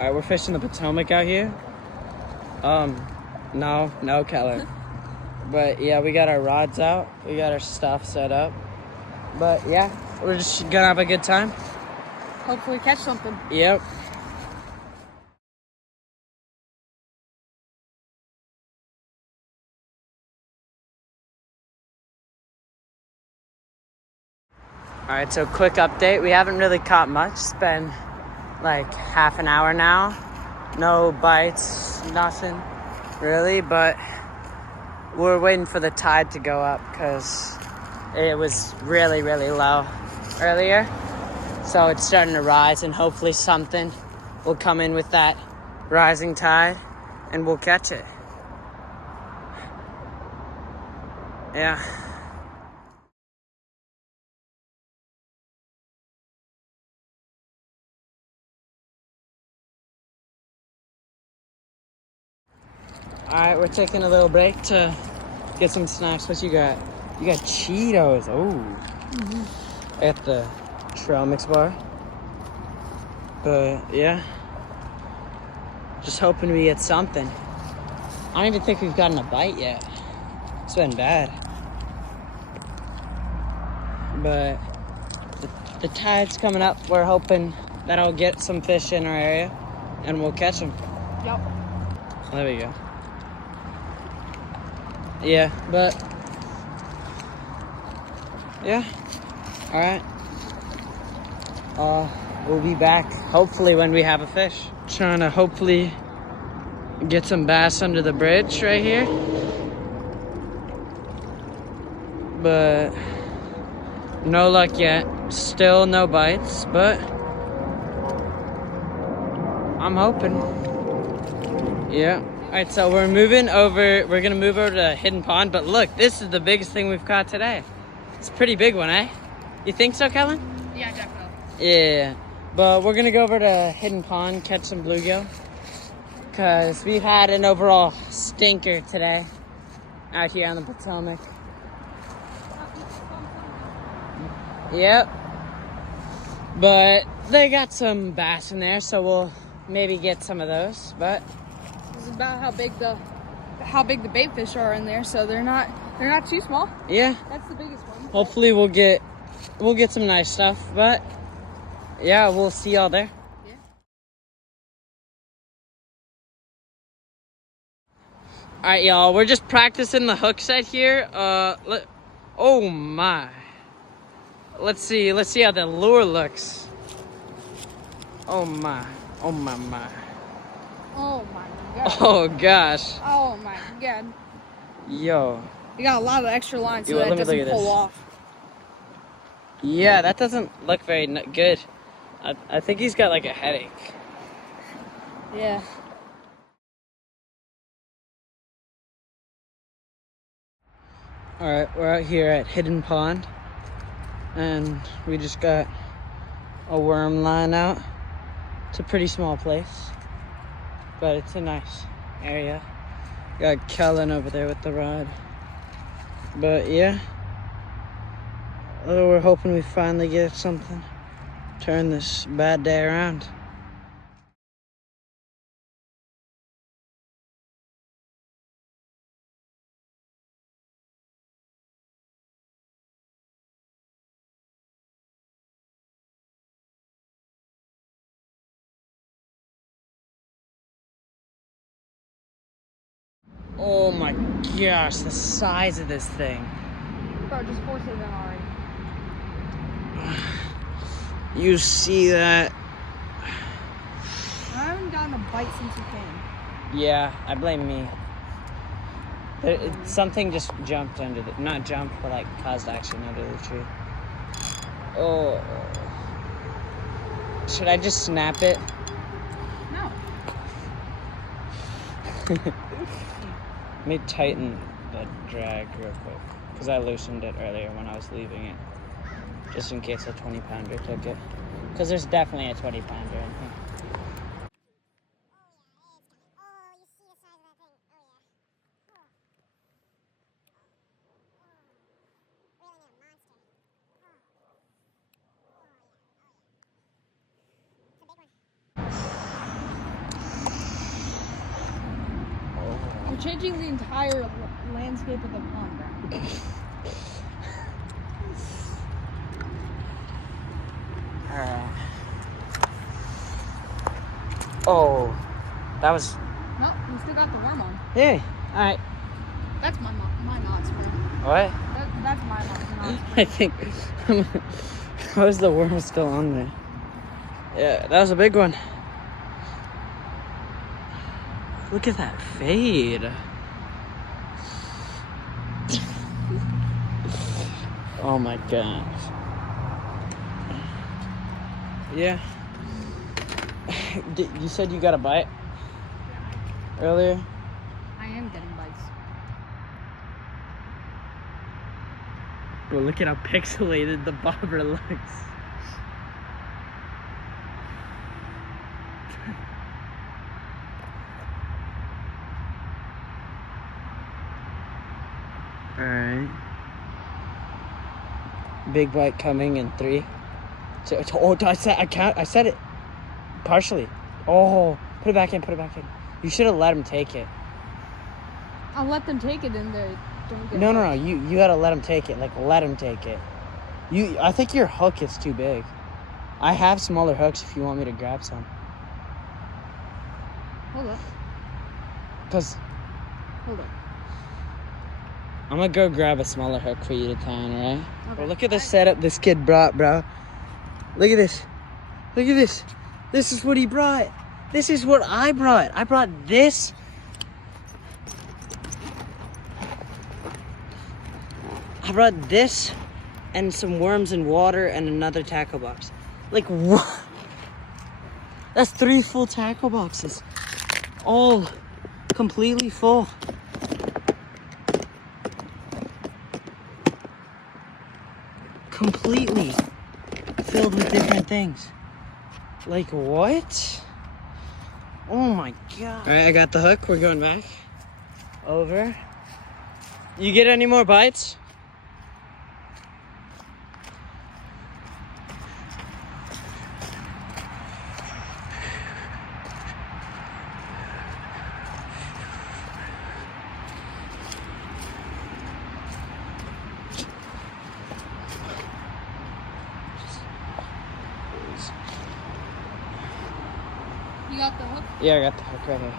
Alright, we're fishing the Potomac out here. No Keller. But yeah, we got our rods out. We got our stuff set up. But yeah, we're just gonna have a good time. Hopefully catch something. Yep. Alright, so quick update. We haven't really caught much. It's been like half an hour now. No bites, nothing really, but we're waiting for the tide to go up because it was really, really low earlier. So it's starting to rise, and hopefully something will come in with that rising tide and we'll catch it. Yeah. Alright, we're taking a little break to get some snacks. What you got? You got Cheetos. Oh. At the trail mix bar. But yeah. Just hoping we get something. I don't even think we've gotten a bite yet. It's been bad. But the tide's coming up. We're hoping that I'll get some fish in our area and we'll catch them. Yep. There we go. Yeah, but yeah. Alright. We'll be back hopefully when we have a fish. Trying to hopefully get some bass under the bridge right here. But no luck yet. Still no bites, but I'm hoping. Yeah. Alright, so we're gonna move over to Hidden Pond, but look, this is the biggest thing we've caught today. It's a pretty big one, eh? You think so, Kellen? Yeah, definitely. Yeah. But we're gonna go over to Hidden Pond, catch some bluegill. Cause we've had an overall stinker today out here on the Potomac. Yep. But they got some bass in there, so we'll maybe get some of those. But This is about how big the bait fish are in there, so they're not too small. yeah, That's the biggest one. hopefully we'll get some nice stuff. But yeah, we'll see y'all there. Yeah. All right, y'all. We're just practicing the hook set here. Oh my. Let's see how the lure looks. Oh my. Oh my. Oh my god. Oh gosh. Oh my god. Yo. You got a lot of extra lines so Yo, that let it me doesn't look at pull this. off. Yeah, that doesn't look very good. I think he's got like a headache. Yeah. All right, we're out here at Hidden Pond, and we just got a worm line out. It's a pretty small place, but it's a nice area. Got Kellen over there with the rod. But yeah, we're hoping we finally get something. Turn this bad day around. Oh my gosh, the size of this thing. Bro, just force it in already. You see that? I haven't gotten a bite since you came. Yeah, I blame me. Something just jumped under the, not jumped, but like caused action under the tree. Oh. Should I just snap it? No. Let me tighten the drag real quick, because I loosened it earlier when I was leaving it, just in case a 20-pounder took it, because there's definitely a 20-pounder in here. changing the entire landscape of the pond, bro. Alright. Oh, that was. No, we still got the worm on. Yeah. Alright. That's my knot spring. What? That's my knot I spring. think. How is the worm still on there? Yeah, that was a big one. Look at that fade. Oh my gosh. Yeah. You said you got a bite earlier? I am getting bites. Well, look at how pixelated the bobber looks. Alright. Big bite coming in 3. Oh, I said it. Partially. Oh, put it back in, You should have let him take it. I'll let them take it and they don't get No. You gotta let him take it. Like, let him take it. I think your hook is too big. I have smaller hooks if you want me to grab some. Hold up. Cause Hold up. I'm gonna go grab a smaller hook for you to tie on, alright? Okay. Well, look at the setup this kid brought, bro. Look at this. Look at this. This is what he brought. This is what I brought. I brought this. I brought this and some worms and water and another tackle box. Like, what? That's 3 full tackle boxes. All completely full. Completely filled with different things. Like, what? Oh my god. Alright, I got the hook. We're going back. Over. You get any more bites? You got the hook? Yeah, I got the hook right here.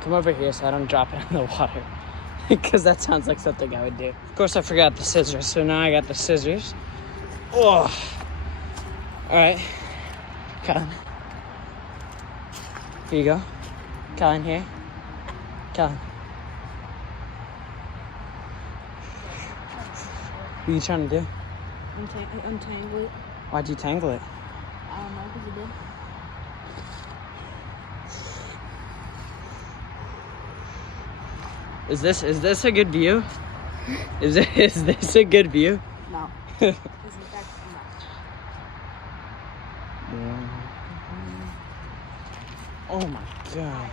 Come over here so I don't drop it in the water. Because that sounds like something I would do. Of course, I forgot the scissors, so now I got the scissors. Oh. Alright. Colin. Here you go. Colin, here. Colin. What are you trying to do? Untangle it. Why'd you tangle it? I don't know, because it did. Is this a good view? Is this a good view? No. This is actually not. Oh my god.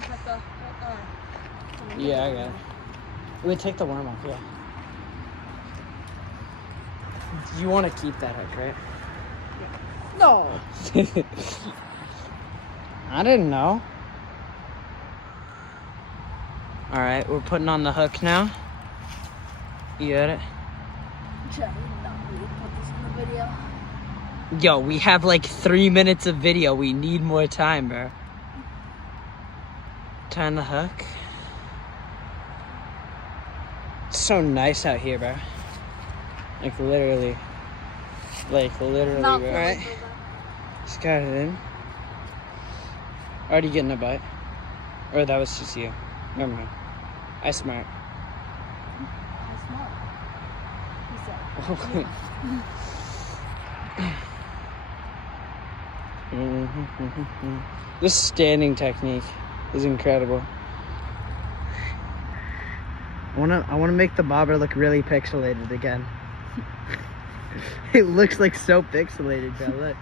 Is that the, Yeah, I got it. Wait, take the worm off, yeah. You want to keep that hook, right? No. I didn't know. Alright, we're putting on the hook now. You got it? Put this in the video. Yo, we have like 3 minutes of video. We need more time, bro. Turn the hook. It's so nice out here, bro. Like literally, bro. Alright. Just got it in. Already getting a bite. Or that was just you. Never mind. I smart. This standing technique is incredible. I wanna make the bobber look really pixelated again. It looks like so pixelated, bro. Look.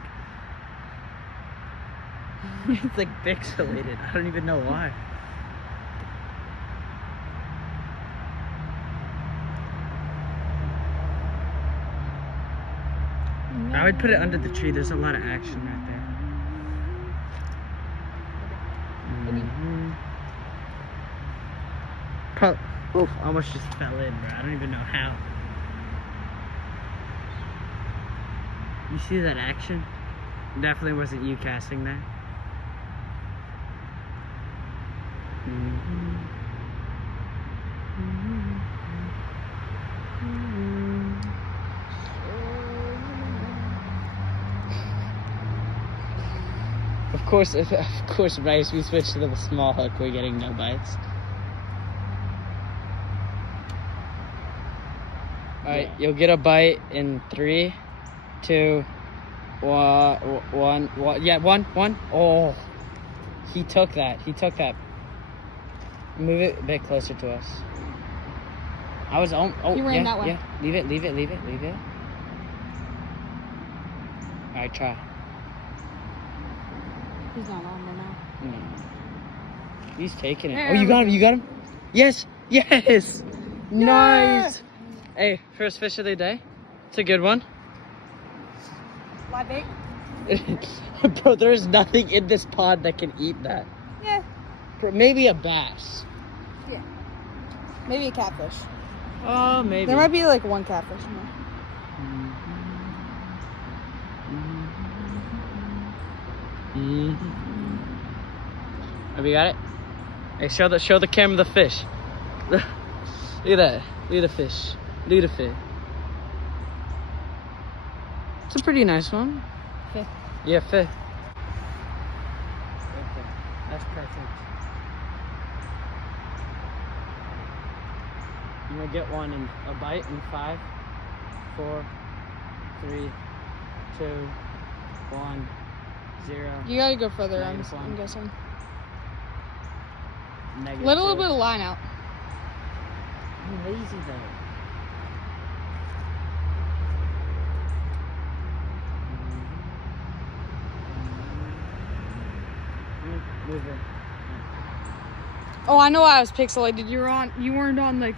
It's like pixelated. I don't even know why. I would put it under the tree. There's a lot of action right there. Oof, almost just fell in, bro. I don't even know how. You see that action? Definitely wasn't you casting that. Of course, Bryce, we switched to the small hook. We're getting no bites. All right, you'll get a bite in 3, 2, 1. Yeah, one. Oh, he took that. Move it a bit closer to us. I was on. Oh, You ran that way. Yeah, leave it. All right, try. He's not on there now. No. He's taking it. There Oh, you got him. we You got him. Yes. Nice. Yeah! Hey, first fish of the day. It's a good one. Live bait? Bro, there's nothing in this pond that can eat that. Yeah. Maybe a bass. Yeah. Maybe a catfish. Oh, maybe. There might be like one catfish in there. Have you got it? Hey, show the camera the fish. Look at that. Look at the fish. Look at the fish. It's a pretty nice one. Fish. Yeah, fish. Okay. That's perfect. I'm gonna get one in a bite in 5, 4, 3, 2, 1, 0. You gotta go further, Negative I'm one. guessing. Negative Let a little 2. bit of line out. I'm lazy though. Move it. Oh, I know I was pixelated. You weren't on like,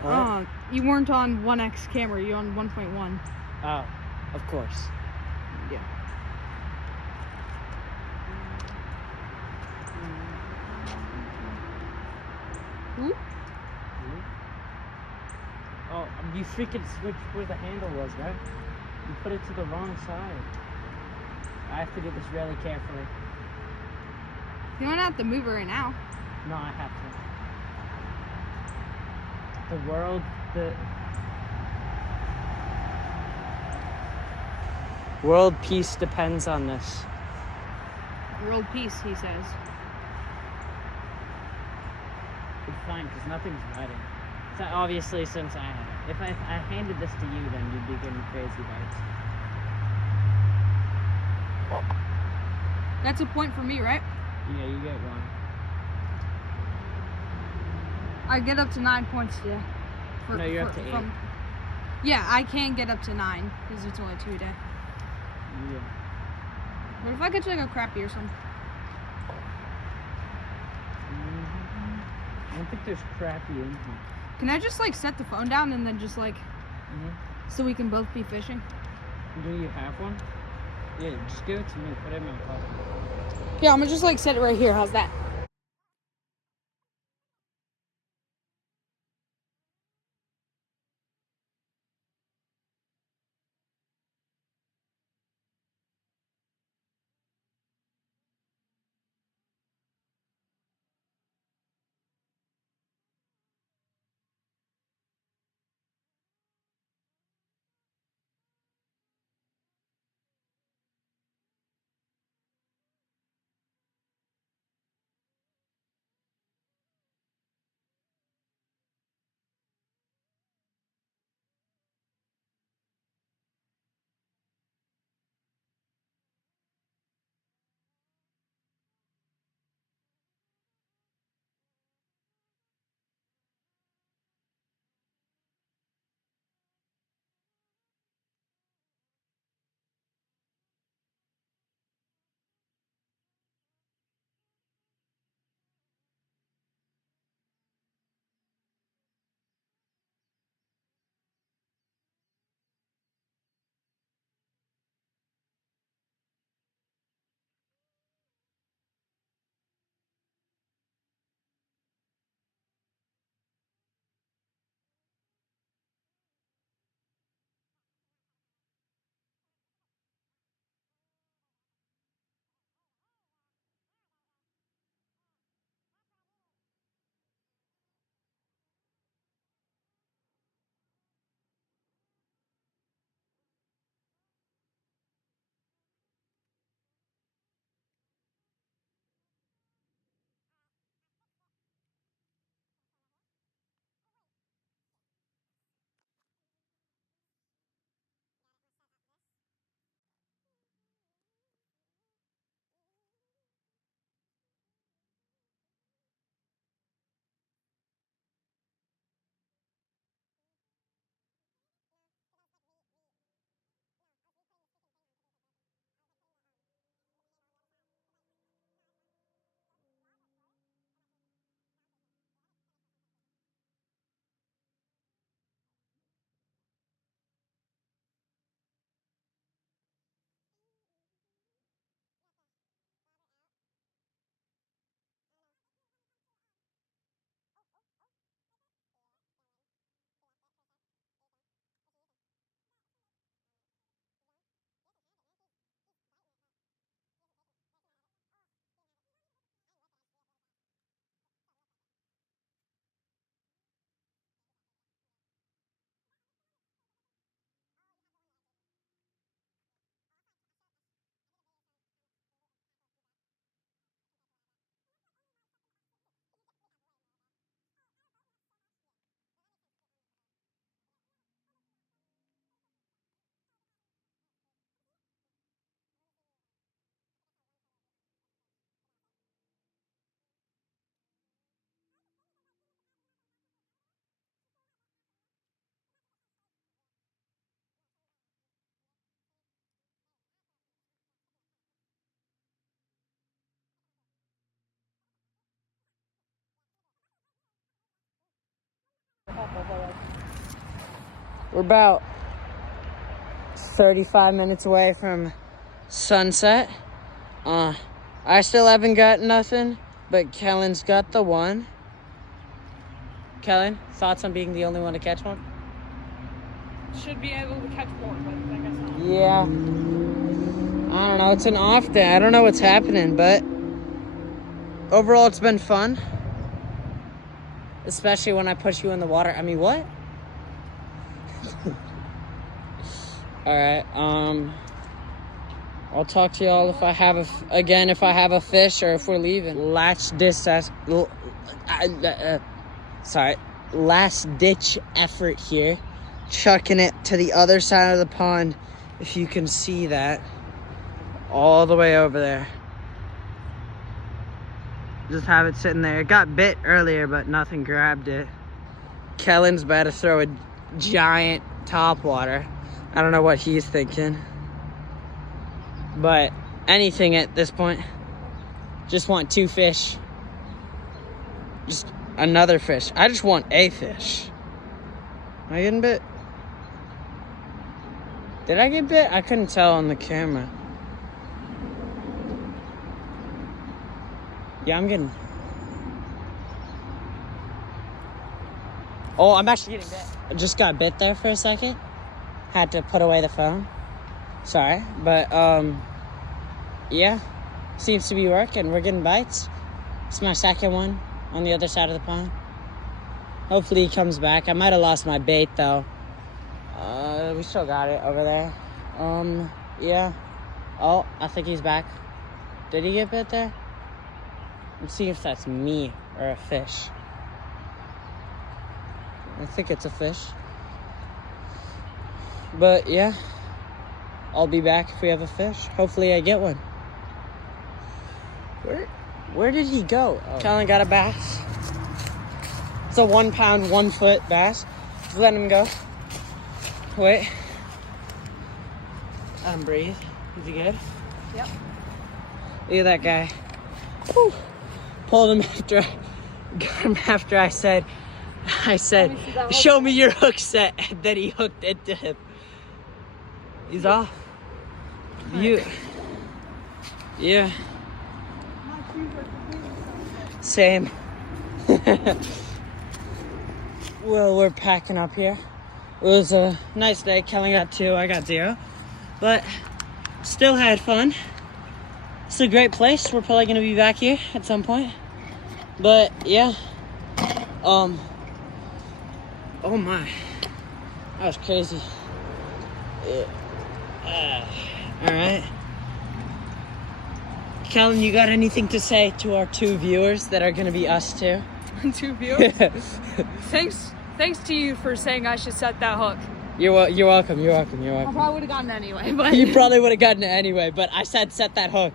Huh? you weren't on 1x camera. You're on 1.1. Oh, of course. Yeah. Ooh. Oh, you freaking switched where the handle was, right? You put it to the wrong side. I have to do this really carefully. You don't have to move it right now. No, I have to. World peace depends on this. World peace, he says. It's fine, because nothing's riding. So obviously, since I have it. If I handed this to you, then you'd be getting crazy bites. That's a point for me, right? Yeah, you get one. I get up to 9 points today. No, you're up to 8. Yeah, I can get up to 9 because it's only 2 a day. Yeah. What if I catch like a crappie or something? I don't think there's crappie in here. Can I just like set the phone down and then just like, so we can both be fishing? Do you have one? Yeah, just give it to me. Put it in my pocket. Yeah, I'm gonna just like set it right here. How's that? We're about 35 minutes away from sunset. I still haven't got nothing, but Kellen's got the one. Kellen, thoughts on being the only one to catch one? Should be able to catch more, but I guess not. Yeah. I don't know. It's an off day. I don't know what's happening, but overall, it's been fun. Especially when I push you in the water. I mean, what? All right. I'll talk to y'all if I have if I have a fish or if we're leaving. Last ditch effort here. Chucking it to the other side of the pond, if you can see that. All the way over there. Just have it sitting there. It got bit earlier, but nothing grabbed it. Kellen's about to throw a giant topwater. I don't know what he's thinking. But anything at this point. Just want 2 fish. Just another fish. I just want a fish. Am I getting bit? Did I get bit? I couldn't tell on the camera. Yeah, I'm getting... Oh, I'm actually getting bit. I just got bit there for a second. Had to put away the phone. Sorry, but yeah, seems to be working. We're getting bites. It's my second one on the other side of the pond. Hopefully he comes back. I might have lost my bait though. We still got it over there. Yeah. Oh, I think he's back. Did he get bit there? Let's see if that's me or a fish. I think it's a fish. But yeah, I'll be back if we have a fish. Hopefully I get one. Where did he go? Oh. Kellen got a bass. It's a 1 pound, 1 foot bass. Just let him go. Wait. Let him breathe. Is he good? Yep. Look at that guy. Whew. Pulled him after I said, show me your hook set. And then he hooked into him. He's off. Yeah. Same. Well, we're packing up here. It was a nice day. Kelly got 2, I got 0. But still had fun. It's a great place. We're probably gonna be back here at some point. But yeah. Oh my. That was crazy. Alright. Kellen, you got anything to say to our 2 viewers that are gonna be us too? 2 viewers? Thanks to you for saying I should set that hook. You're welcome. I probably would have gotten it anyway, but you probably would have gotten it anyway, but I said set that hook.